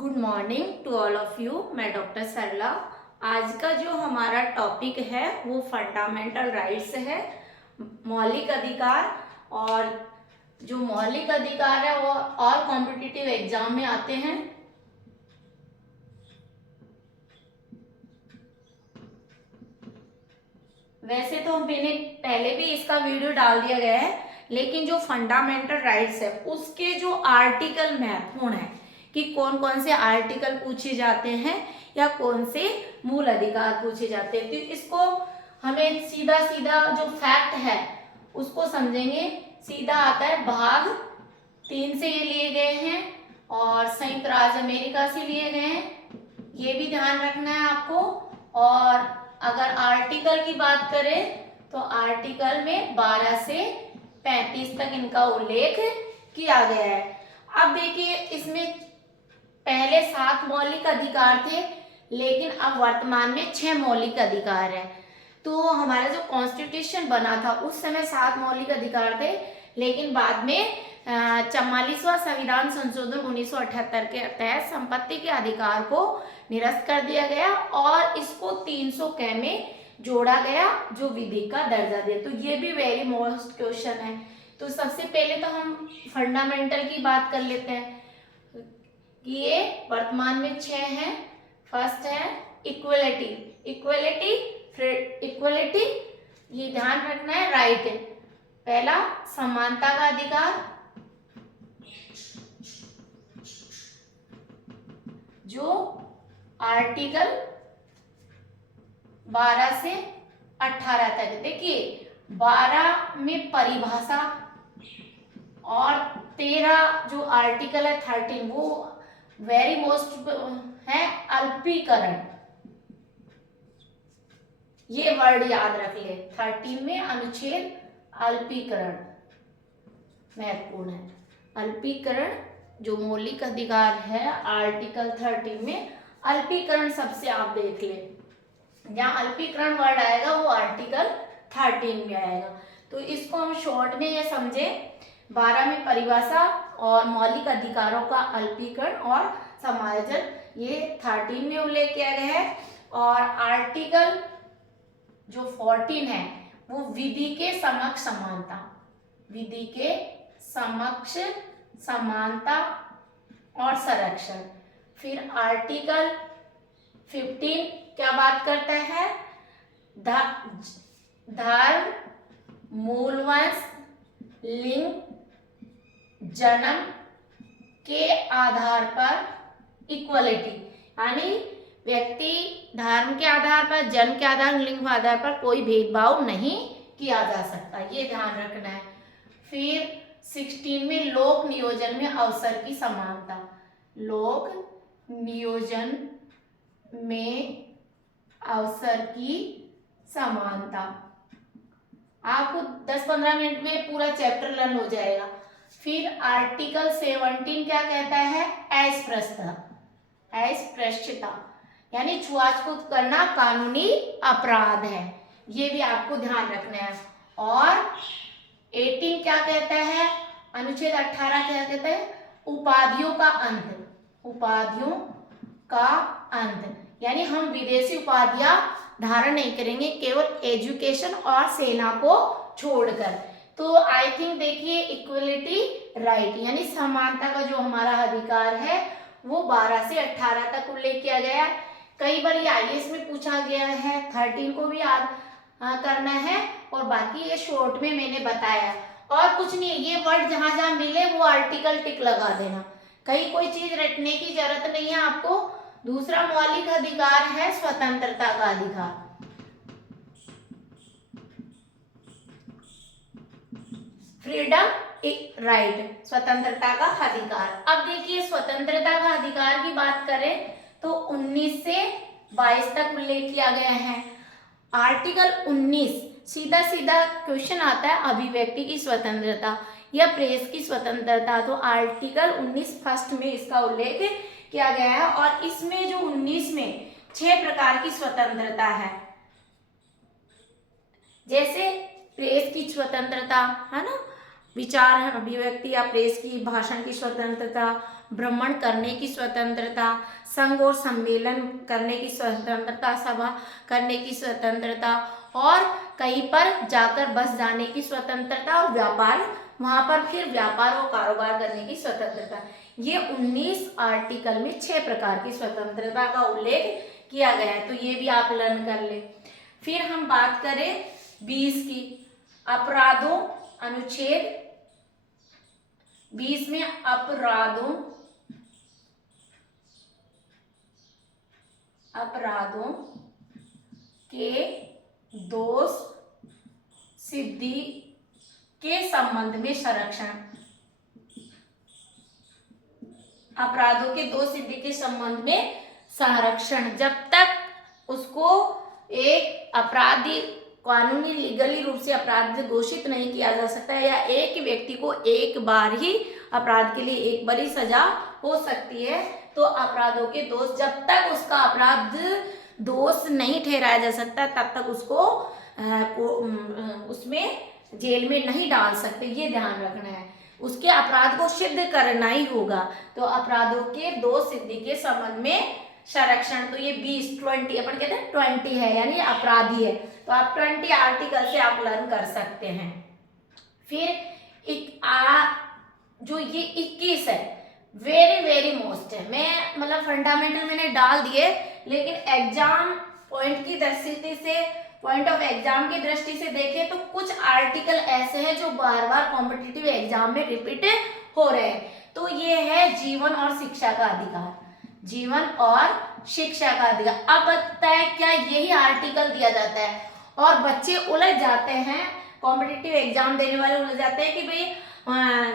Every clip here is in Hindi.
Good morning to all of you. मैं डॉक्टर सरला। आज का जो हमारा टॉपिक है वो फंडामेंटल राइट्स है, मौलिक अधिकार। और जो मौलिक अधिकार है वो और कॉम्पिटिटिव एग्जाम में आते हैं। वैसे तो मैंने पहले भी इसका वीडियो डाल दिया गया है, लेकिन जो फंडामेंटल राइट्स है उसके जो आर्टिकल महत्वपूर्ण है कि कौन कौन से आर्टिकल पूछे जाते हैं या कौन से मूल अधिकार पूछे जाते हैं, तो इसको हमें सीधा सीधा जो फैक्ट है उसको समझेंगे। सीधा आता है भाग 3 से ये लिए गए हैं और संयुक्त राज्य अमेरिका से लिए गए हैं, ये भी ध्यान रखना है आपको। और अगर आर्टिकल की बात करें तो आर्टिकल में 12 से 35 तक इनका उल्लेख किया गया है। अब देखिए, इसमें पहले 7 मौलिक अधिकार थे, लेकिन अब वर्तमान में 6 मौलिक अधिकार है। तो हमारा जो कॉन्स्टिट्यूशन बना था उस समय 7 मौलिक अधिकार थे, लेकिन बाद में 44वां संविधान संशोधन 1978 के तहत संपत्ति के अधिकार को निरस्त कर दिया गया और इसको 300 क में जोड़ा गया, जो विधि का दर्जा दे। तो ये भी वेरी मोस्ट क्वेश्चन है। तो सबसे पहले तो हम फंडामेंटल की बात कर लेते हैं कि ये वर्तमान में 6 हैं। फर्स्ट है इक्वलिटी। इक्वलिटी इक्वलिटी ये ध्यान रखना है, राइट है। पहला समानता का अधिकार, जो आर्टिकल 12 से 18 तक। देखिए 12 में परिभाषा और 13 जो आर्टिकल है 13 वो वेरी मोस्ट है अल्पीकरण। ये वर्ड याद रख ले, 13 में अनुच्छेद अल्पीकरण महत्वपूर्ण है। अल्पीकरण जो मौलिक अधिकार है आर्टिकल 13 में, अल्पीकरण सबसे आप देख ले, जहाँ अल्पीकरण वर्ड आएगा वो आर्टिकल 13 में आएगा। तो इसको हम शॉर्ट में ये समझे, 12 में परिभाषा और मौलिक अधिकारों का अल्पीकरण और समायोजन, ये 13 में उल्लेख किया गया है। और आर्टिकल जो 14 है वो विधि के समक्ष समानता, विधि के समक्ष समानता और संरक्षण। फिर आर्टिकल 15 क्या बात करता है, धर्म, मूलवंश, लिंग, जन्म के आधार पर इक्वलिटी, यानी व्यक्ति धर्म के आधार पर, जन्म के आधार, लिंग के आधार पर कोई भेदभाव नहीं किया जा सकता, ये ध्यान रखना है। फिर 16 में लोक नियोजन में अवसर की समानता, लोक नियोजन में अवसर की समानता। आपको 10-15 मिनट में पूरा चैप्टर लर्न हो जाएगा। फिर आर्टिकल 17 क्या कहता है, अस्पृश्यता, यानी छुआछूत करना कानूनी अपराध है, ये भी आपको ध्यान रखना है। और 18 क्या कहता है, अनुच्छेद 18 क्या कहता है, उपाधियों का अंत, उपाधियों का अंत, यानी हम विदेशी उपाधियां धारण नहीं करेंगे, केवल एजुकेशन और सेना को छोड़कर। तो आई थिंक देखिए इक्वलिटी राइट, यानी समानता का जो हमारा अधिकार है वो 12 से 18 तक उल्लेख किया गया है। कई बार ये आईएएस में पूछा गया है, 13 को भी याद करना है, और बाकी ये शॉर्ट में मैंने बताया। और कुछ नहीं, ये वर्ड जहां जहां मिले वो आर्टिकल टिक लगा देना, कहीं कोई चीज रटने की जरूरत नहीं है आपको। दूसरा मौलिक अधिकार है स्वतंत्रता का अधिकार, फ्रीडम राइट, स्वतंत्रता का अधिकार। अब देखिए स्वतंत्रता का अधिकार की बात करें तो 19 से 22 तक उल्लेख किया गया है। आर्टिकल 19 सीधा सीधा क्वेश्चन आता है, अभिव्यक्ति की स्वतंत्रता या प्रेस की स्वतंत्रता। तो आर्टिकल 19 फर्स्ट में इसका उल्लेख किया गया है। और इसमें जो 19 में 6 प्रकार की स्वतंत्रता है, जैसे प्रेस की स्वतंत्रता है ना, विचार अभिव्यक्ति या प्रेस की, भाषण की स्वतंत्रता, भ्रमण करने की स्वतंत्रता, संघ और सम्मेलन करने की स्वतंत्रता, सभा करने की स्वतंत्रता और कहीं पर जाकर बस जाने की स्वतंत्रता और व्यापार, वहां पर फिर व्यापार और कारोबार करने की स्वतंत्रता। ये 19 आर्टिकल में 6 प्रकार की स्वतंत्रता का उल्लेख किया गया है, तो ये भी आप लर्न कर ले। फिर हम बात करें 20 की, अपराधों, अनुच्छेद 20 में अपराधों के दोष सिद्धि के संबंध में संरक्षण, अपराधों के दोष सिद्धि के संबंध में संरक्षण। जब तक उसको एक अपराधी कानूनी लीगली रूप से अपराध घोषित नहीं किया जा सकता है, या एक व्यक्ति को एक बार ही अपराध के लिए एक बार ही सजा हो सकती है, तो अपराधों के दोष, जब तक उसका अपराध दोष नहीं ठहराया जा सकता तब तक उसको उसमें जेल में नहीं डाल सकते, ये ध्यान रखना है। उसके अपराध को सिद्ध करना ही होगा। तो अपराधों के दोष सिद्धि के संबंध में संरक्षण, तो ये 20 अपन कहते हैं 20 है, यानी अपराधी है, तो आप 20 आर्टिकल से आप लर्न कर सकते हैं। फिर जो ये 21 है, वेरी वेरी मोस्ट है। मैं मतलब फंडामेंटल मैंने डाल दिए, लेकिन एग्जाम पॉइंट की दृष्टि से, पॉइंट ऑफ एग्जाम की दृष्टि से देखें तो कुछ आर्टिकल ऐसे हैं जो बार बार कॉम्पिटिटिव एग्जाम में रिपीट हो रहे हैं। तो ये है जीवन और शिक्षा का अधिकार, जीवन और शिक्षा का अधिकार। अब बताए क्या यही आर्टिकल दिया जाता है और बच्चे उलझ जाते हैं, कॉम्पिटिटिव एग्जाम देने वाले उलझ जाते हैं कि भाई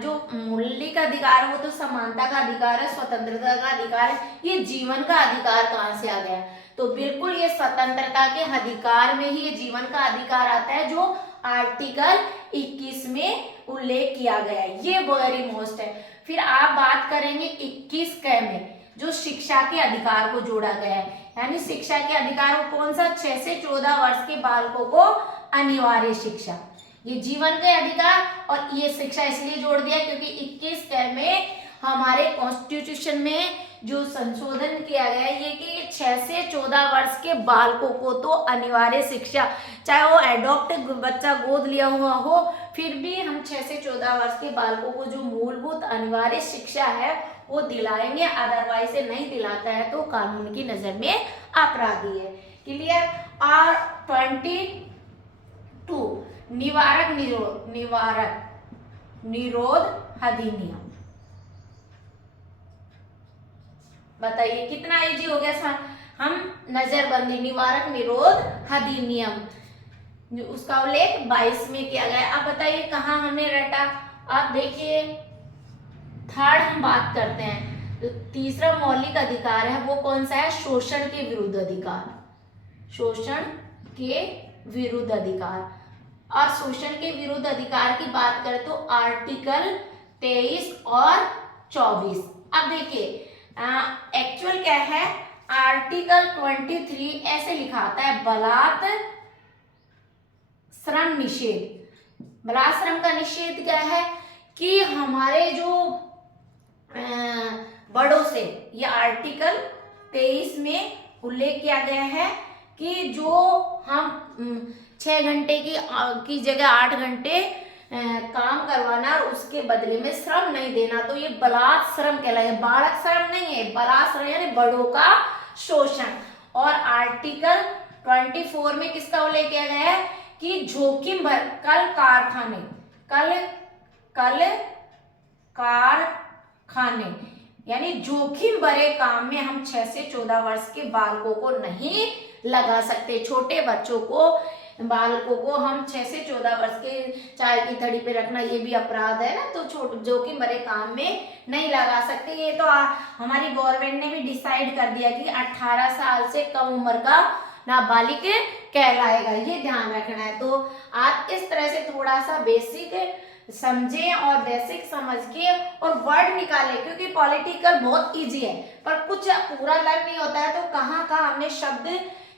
जो मौलिक अधिकार है वो तो समानता का अधिकार है, स्वतंत्रता का अधिकार है, ये जीवन का अधिकार कहाँ से आ गया? तो बिल्कुल ये स्वतंत्रता के अधिकार में ही ये जीवन का अधिकार आता है, जो आर्टिकल 21 में उल्लेख किया गया है, ये वेरी मोस्ट है। फिर आप बात करेंगे 21 क में जो शिक्षा के अधिकार को जोड़ा गया है, यानी शिक्षा के अधिकार को कौन सा? 6 से 14 वर्ष के बालकों को अनिवार्य शिक्षा, ये जीवन के अधिकार, और ये शिक्षा इसलिए जोड़ दिया क्योंकि 21 क में हमारे कॉन्स्टिट्यूशन में जो संशोधन किया गया है ये कि 6 से 14 वर्ष के बालकों को तो अनिवार्य शिक्षा, चाहे वो एडॉप्ट बच्चा गोद लिया हुआ हो, फिर भी हम 6 से 14 वर्ष के बालकों को जो मूलभूत अनिवार्य शिक्षा है वो दिलाएंगे, अदरवाइज से नहीं दिलाता है तो कानून की नजर में अपराधी है। क्लियर? और 22 निवारक निरोध अधिनियम, बताइए कितना इजी हो गया सर। हम नजरबंदी निवारक निरोध अधिनियम उसका उल्लेख 22 में किया गया। अब बताइए कहाँ हमने रटा? आप देखिए थर्ड हम बात करते हैं, तो तीसरा मौलिक अधिकार है वो कौन सा है? शोषण के विरुद्ध अधिकार, शोषण के विरुद्ध अधिकार। और शोषण के विरुद्ध अधिकार की बात करें तो आर्टिकल 23 और 24। अब देखिए एक्चुअल क्या है, आर्टिकल 23 ऐसे लिखा आता है बलात् श्रम निषेध। बलात् श्रम का निषेध क्या है कि हमारे जो बड़ों से, ये आर्टिकल 23 में उल्लेख किया गया है कि जो हम 6 घंटे की जगह 8 घंटे काम करवाना और उसके बदले में श्रम नहीं देना, तो ये बलात् श्रम कहलाएगा। बालक श्रम नहीं है, बलात् श्रम यानी बड़ों का शोषण। और आर्टिकल 24 में किसका उल्लेख किया गया है कि जोखिम भर कल कारखाने यानी जोखिम भरे काम में हम 6 से 14 वर्ष के बालकों को नहीं लगा सकते। छोटे बच्चों को, बालकों को हम 6 से 14 वर्ष के चाय की थड़ी पे रखना ये भी अपराध है ना, तो जोखिम भरे काम में नहीं लगा सकते। ये तो हमारी गवर्नमेंट ने भी डिसाइड कर दिया कि 18 साल से कम उम्र का नाबालिग कहलाएगा, ये ध्यान रखना है। तो आप इस तरह से थोड़ा सा बेसिक समझें और बेसिक समझ के और वर्ड निकालें, क्योंकि पॉलिटिकल बहुत इजी है पर कुछ पूरा लर्न नहीं होता है, तो कहाँ कहाँ हमने शब्द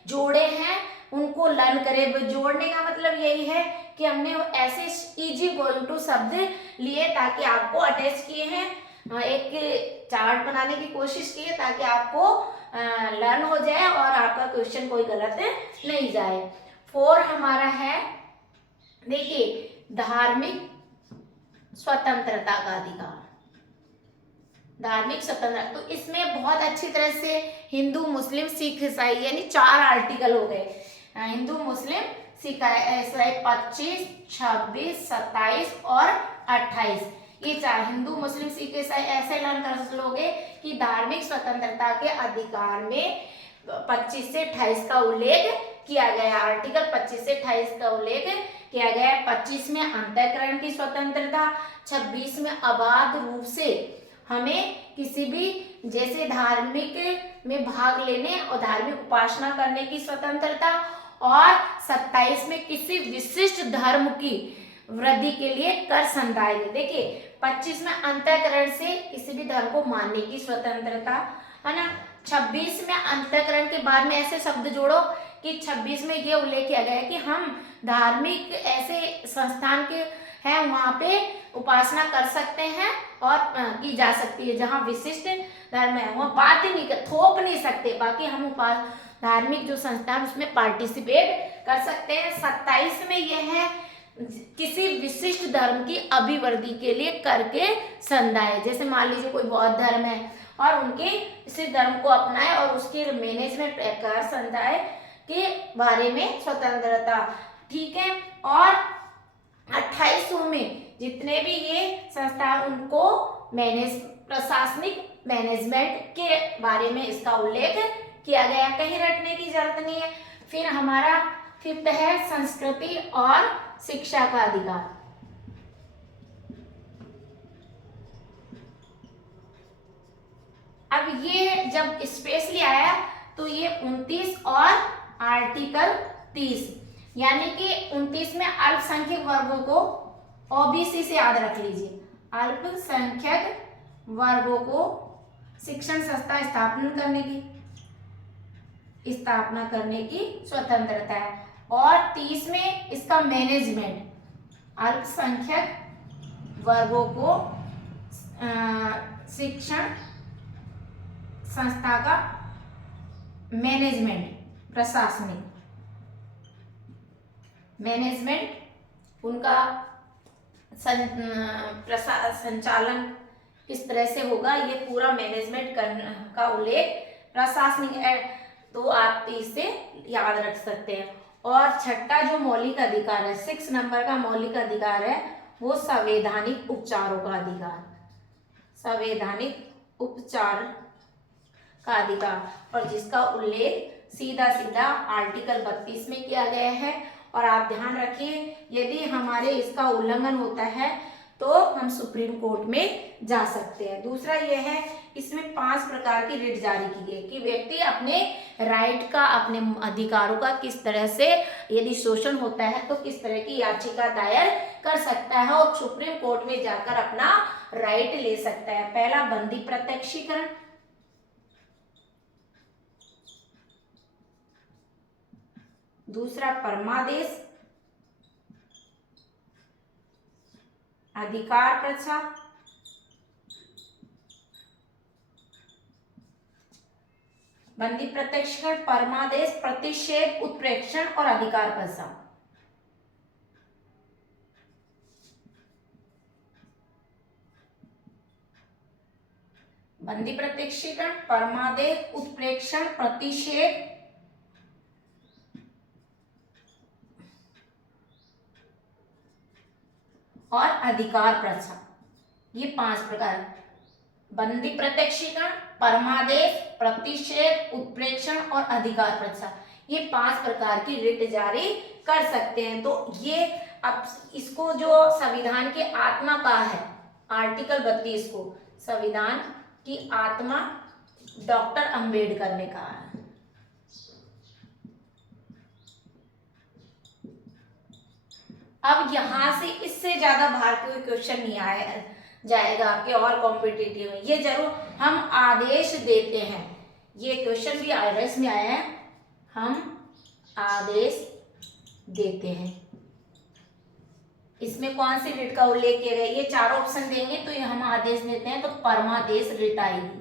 जोड़े हैं उनको लर्न करें। जोड़ने का मतलब यही है कि हमने ऐसे इजी गोइंग टू शब्द लिए ताकि आपको अटैच किए हैं, एक चार्ट बनाने की कोशिश की है ताकि आपको लर्न हो जाए और आपका क्वेश्चन कोई गलत नहीं जाए। 4 हमारा है, देखिए, धार्मिक स्वतंत्रता का अधिकार। धार्मिक स्वतंत्रता, तो इसमें बहुत अच्छी तरह से हिंदू मुस्लिम सिख ईसाई यानी 4 आर्टिकल हो गए। हिंदू मुस्लिम सिख ईसाई 25, 26, 27 और 28, ये 4 हिंदू मुस्लिम सिख ईसाई ऐसे लर्न कर लोगे कि धार्मिक स्वतंत्रता के अधिकार में 25 से 28 का उल्लेख किया गया। आर्टिकल 25 से 28 का उल्लेख किया गया है। 25 में अंतःकरण की स्वतंत्रता, 26 में अबाध रूप से हमें किसी भी जैसे धार्मिक में भाग लेने और धार्मिक उपासना करने की स्वतंत्रता, और 27 में किसी विशिष्ट धर्म की वृद्धि के लिए कर संदाय। देखिए 25 में अंतःकरण से किसी भी धर्म को मानने की स्वतंत्रता है ना। 26 में अंतःकरण के बाद में ऐसे शब्द जोड़ो कि 26 में ये उल्लेख किया गया है कि हम धार्मिक ऐसे संस्थान के हैं वहां पे उपासना कर सकते हैं और की जा सकती है, जहां विशिष्ट धर्म है वह बात ही नहीं कर, थोप नहीं सकते, बाकी हम धार्मिक जो संस्थान उसमें पार्टिसिपेट कर सकते हैं। 27 में यह है किसी विशिष्ट धर्म की अभिवृद्धि के लिए करके संदाय, जैसे मान लीजिए कोई बौद्ध धर्म है और उनके इसी धर्म को अपनाए और उसके मैनेजमेंट कर संदाय के बारे में स्वतंत्रता, ठीक है। और 28 में जितने भी ये संस्था उनको प्रशासनिक मैनेजमेंट के बारे में इसका उल्लेख किया गया, कहीं रटने की जरूरत नहीं है। फिर हमारा 5th है संस्कृति और शिक्षा का अधिकार। अब ये जब स्पेशली आया तो ये 29 और आर्टिकल 30, यानी कि 29 में अल्पसंख्यक वर्गों को ओबीसी से याद रख लीजिए, अल्पसंख्यक वर्गों को शिक्षण संस्था स्थापना करने की स्वतंत्रता है। और 30 में इसका मैनेजमेंट, अल्पसंख्यक वर्गों को शिक्षण संस्था का मैनेजमेंट, प्रशासनिक मैनेजमेंट, उनका संचालन किस तरह से होगा ये पूरा मैनेजमेंट का उल्लेख प्रशासनिक, तो आप 30 से याद रख सकते हैं। और 6ठा जो मौलिक अधिकार है, 6 नंबर का मौलिक अधिकार है वो संवैधानिक उपचारों का अधिकार, संवैधानिक उपचार का अधिकार, और जिसका उल्लेख सीधा सीधा आर्टिकल 32 में किया गया है। और आप ध्यान रखिए यदि हमारे इसका उल्लंघन होता है तो हम सुप्रीम कोर्ट में जा सकते हैं। दूसरा यह है इसमें 5 प्रकार की रिट जारी की गई कि व्यक्ति अपने राइट का, अपने अधिकारों का किस तरह से यदि शोषण होता है तो किस तरह की याचिका दायर कर सकता है और सुप्रीम कोर्ट में जाकर अपना राइट ले सकता है। पहला बंदी प्रत्यक्षीकरण, दूसरा परमादेश, अधिकार प्रथा, बंदी प्रत्यक्षीकरण, परमादेश, प्रतिषेध, उत्प्रेक्षण और अधिकार प्रथा। बंदी प्रत्यक्षीकरण, परमादेश, उत्प्रेक्षण, प्रतिषेध और अधिकार प्रथा, ये 5 प्रकार। बंदी प्रत्यक्षीकरण, परमादेश, प्रतिषेध, उत्प्रेक्षण और अधिकार प्रथा, ये 5 प्रकार की रिट जारी कर सकते हैं। तो ये अब इसको जो संविधान की आत्मा का है, आर्टिकल 32 को संविधान की आत्मा डॉक्टर अंबेडकर ने कहा है। अब यहां से इससे ज्यादा बाहर कोई क्वेश्चन नहीं आया जाएगा आपके और कॉम्पिटिटिव में। ये जरूर हम आदेश देते हैं, ये क्वेश्चन भी आईआरएस में आया है, हम आदेश देते हैं। इसमें कौन सी रिट का उल्लेख किया गया, ये चारों ऑप्शन देंगे तो ये हम आदेश देते हैं, तो परमादेश रिट आएगी।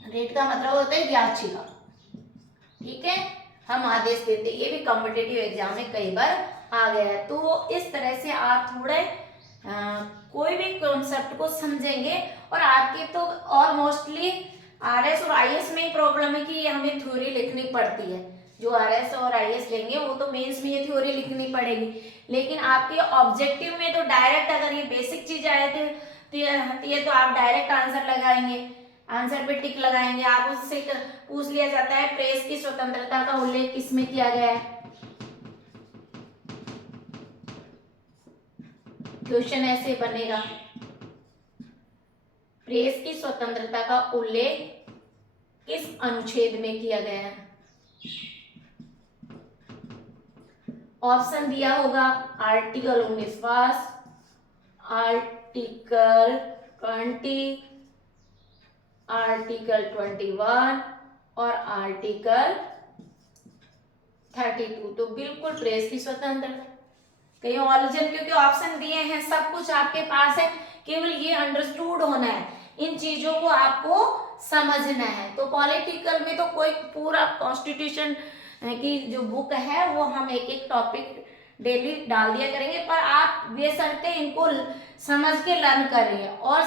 रिट का मतलब होता है याचिका, ठीक है, हम आदेश देते हैं। ये भी कॉम्पिटिटिव एग्जाम में कई बार आ गया है। तो इस तरह से आप थोड़े कोई भी कॉन्सेप्ट को समझेंगे। और आपके तो और मोस्टली आरएस और आईएएस में ही प्रॉब्लम है कि हमें थ्योरी लिखनी पड़ती है। जो आरएस और आईएएस लेंगे वो तो मेंस में ये थ्योरी लिखनी पड़ेगी, लेकिन आपके ऑब्जेक्टिव में तो डायरेक्ट अगर ये बेसिक चीज आए तो आप डायरेक्ट आंसर लगाएंगे, आंसर पे टिक लगाएंगे। आप उससे पूछ लिया जाता है प्रेस की स्वतंत्रता का उल्लेख किसमें किया गया है, क्वेश्चन ऐसे बनेगा, प्रेस की स्वतंत्रता का उल्लेख किस अनुच्छेद में किया गया है। ऑप्शन दिया होगा आर्टिकल 19, आर्टिकल 20, आर्टिकल 21 और आर्टिकल 32। तो बिल्कुल प्रेस की स्वतंत्रता, कहीं ऑरिजिन, क्योंकि ऑप्शन दिए हैं, सब कुछ आपके पास है, केवल ये अंडरस्टूड होना है, इन चीजों को आपको समझना है। तो पॉलिटिकल में तो कोई पूरा कॉन्स्टिट्यूशन की जो बुक है वो हम एक एक टॉपिक डेली डाल दिया करेंगे, पर आप बेशर्ते इनको समझ के लर्न करिए। और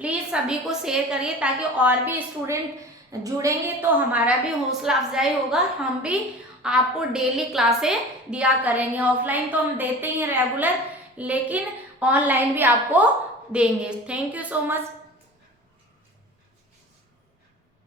प्लीज सभी को शेयर करिए ताकि और भी स्टूडेंट जुड़ेंगे तो हमारा भी हौसला अफजाई होगा, हम भी आपको डेली क्लासें दिया करेंगे। ऑफलाइन तो हम देते ही हैं रेगुलर, लेकिन ऑनलाइन भी आपको देंगे। Thank you so much.